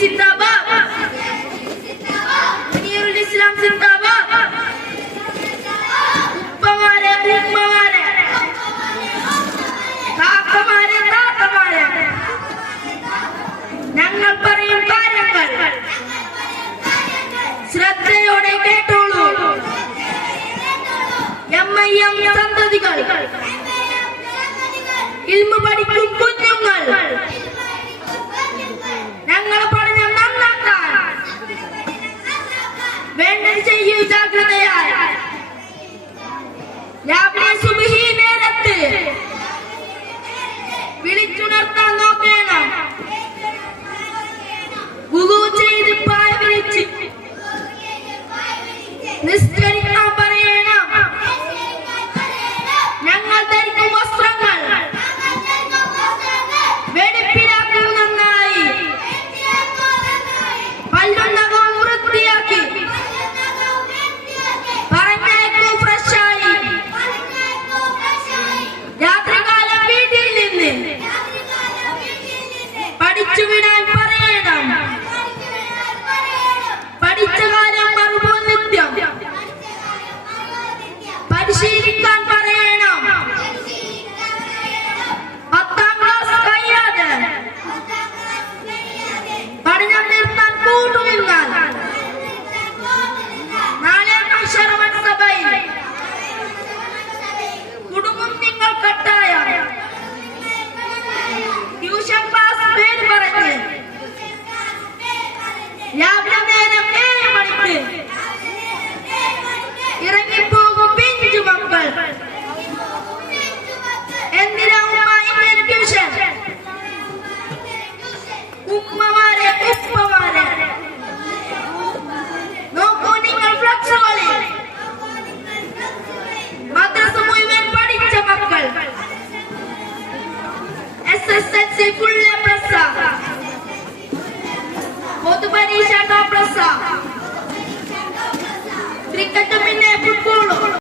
സിന്ദാബാദ്, മുനീറുൽ ഇസ്ലാം സിന്ദാബാദ്. ഉപ്പമാരെ ഉമ്മമാരെ, കാക്കമാരെ താത്തമാരെ, ഞങ്ങൾ പറയും കാര്യങ്ങൾ ശ്രദ്ധയോടെ കേട്ടോളൂ. എംഐഎം സന്തതികൾ, ഇൽമു പഠിക്കും കുഞ്ഞുങ്ങൾ, ഞങ്ങളെ പഠനം നന്നാക്കാൻ വേണ്ടത് ചെയ്യൂ ജാഗ്രതയായി. രാവിലെ സുബ്ഹി നേരത്ത് വിളിച്ചുണർത്താൻ നോക്കണം. വുളു ചെയ്ത് പായ വിരിച്ച് നിസ്കരിക്കാൻ പറയണം. ഞങ്ങൾ ധരിക്കും വസ്ത്രങ്ങൾ വെടിപ്പിലാക്കൂ നന്നായി. പല്ലും നഖവും വൃത്തിയാക്കി പറഞ്ഞയക്കൂ ഫ്രഷായി. രാത്രികാലം വീട്ടിൽ നിന്ന് പഠിച്ചു വിടാൻ പറയണം. പഠിച്ച കാലം മറന്നുപോകും നിത്യം പരിശീലിക്കാൻ പറയണം. 10ാം ക്ലാസ് കഴിയാതെ പഠനം നിർത്താൻ കൂട്ടുനിന്നാൽ നാളെ മത്സരവൻ സഭയിൽ കുടുംബം നിങ്ങൾ കട്ടായം. ട്യൂഷൻ ക്ലാസ് പേര് പറഞ്ഞ് രാവിലെ നേരം 7 മണിക്ക് ഇറങ്ങിപ്പോകും പിഞ്ചു മക്കൾ. എന്തിനാ ഉമ്മ ഇങ്ങനെ ട്യൂഷൻ? ഉമ്മ